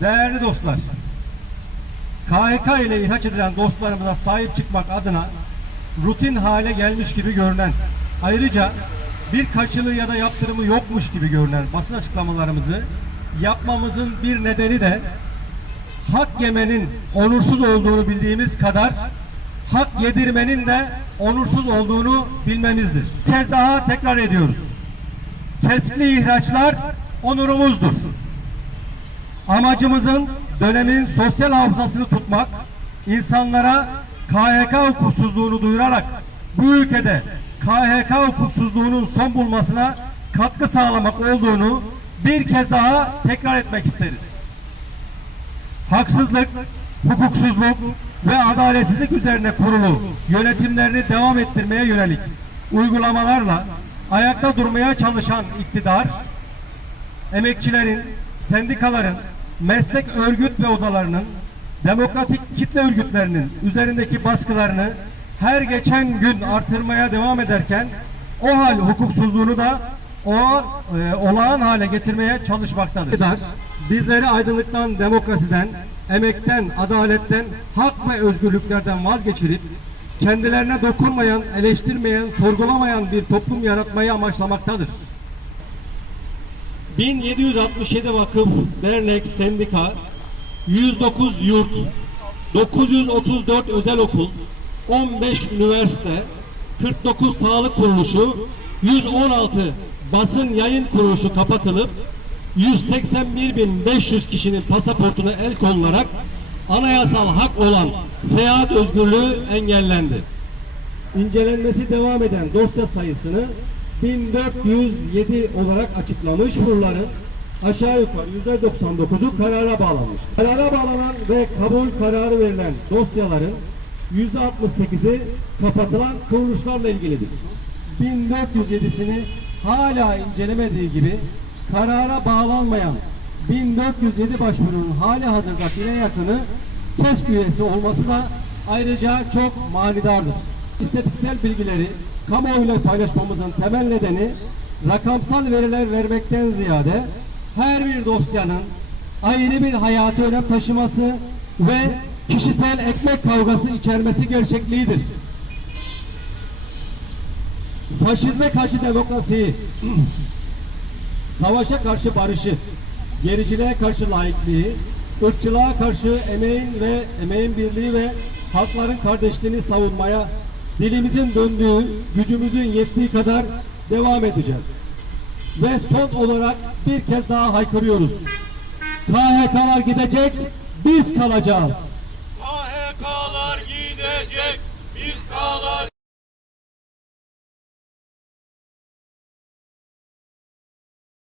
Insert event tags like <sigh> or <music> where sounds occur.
Değerli dostlar, KHK ile ihraç edilen dostlarımıza sahip çıkmak adına rutin hale gelmiş gibi görünen, ayrıca bir karşılığı ya da yaptırımı yokmuş gibi görünen basın açıklamalarımızı yapmamızın bir nedeni de hak yemenin onursuz olduğunu bildiğimiz kadar hak yedirmenin de onursuz olduğunu bilmemizdir. Bir kez daha tekrar ediyoruz. Keskli ihraçlar onurumuzdur. Amacımızın dönemin sosyal hafızasını tutmak, insanlara KHK hukuksuzluğunu duyurarak bu ülkede KHK hukuksuzluğunun son bulmasına katkı sağlamak olduğunu bir kez daha tekrar etmek isteriz. Haksızlık, hukuksuzluk ve adaletsizlik üzerine kurulu yönetimlerini devam ettirmeye yönelik uygulamalarla ayakta durmaya çalışan iktidar, emekçilerin, sendikaların, meslek örgüt ve odalarının, demokratik kitle örgütlerinin üzerindeki baskılarını her geçen gün artırmaya devam ederken o hal hukuksuzluğunu da o e, olağan hale getirmeye çalışmaktadır. Bizleri aydınlıktan, demokrasiden, emekten, adaletten, hak ve özgürlüklerden vazgeçirip kendilerine dokunmayan, eleştirmeyen, sorgulamayan bir toplum yaratmayı amaçlamaktadır. 1767 vakıf, dernek, sendika, 109 yurt, 934 özel okul, 15 üniversite, 49 sağlık kuruluşu, 116 basın yayın kuruluşu kapatılıp 181.500 kişinin pasaportuna el konularak anayasal hak olan seyahat özgürlüğü engellendi. İncelenmesi devam eden dosya sayısını 1407 olarak açıklamış. Bunların aşağı yukarı %99'u karara bağlanmış. Karara bağlanan ve kabul kararı verilen dosyaların %68'i kapatılan kuruluşlarla ilgilidir. 1407'sini hala incelemediği gibi karara bağlanmayan 1407 başvurunun hali hazırda bine yakını KESK üyesi olması da ayrıca çok manidardır. İstatistiksel bilgileri kamuoyuyla paylaşmamızın temel nedeni rakamsal veriler vermekten ziyade her bir dosyanın ayrı bir hayatı önem taşıması ve kişisel ekmek kavgası içermesi gerçekliğidir. Faşizme karşı demokrasiyi, <clears throat> savaşa karşı barışı, gericiliğe karşı laikliği, ırkçılığa karşı emeğin ve emeğin birliği ve halkların kardeşliğini savunmaya dilimizin döndüğü, gücümüzün yettiği kadar devam edeceğiz. Ve son olarak bir kez daha haykırıyoruz. KHK'lar gidecek, biz kalacağız.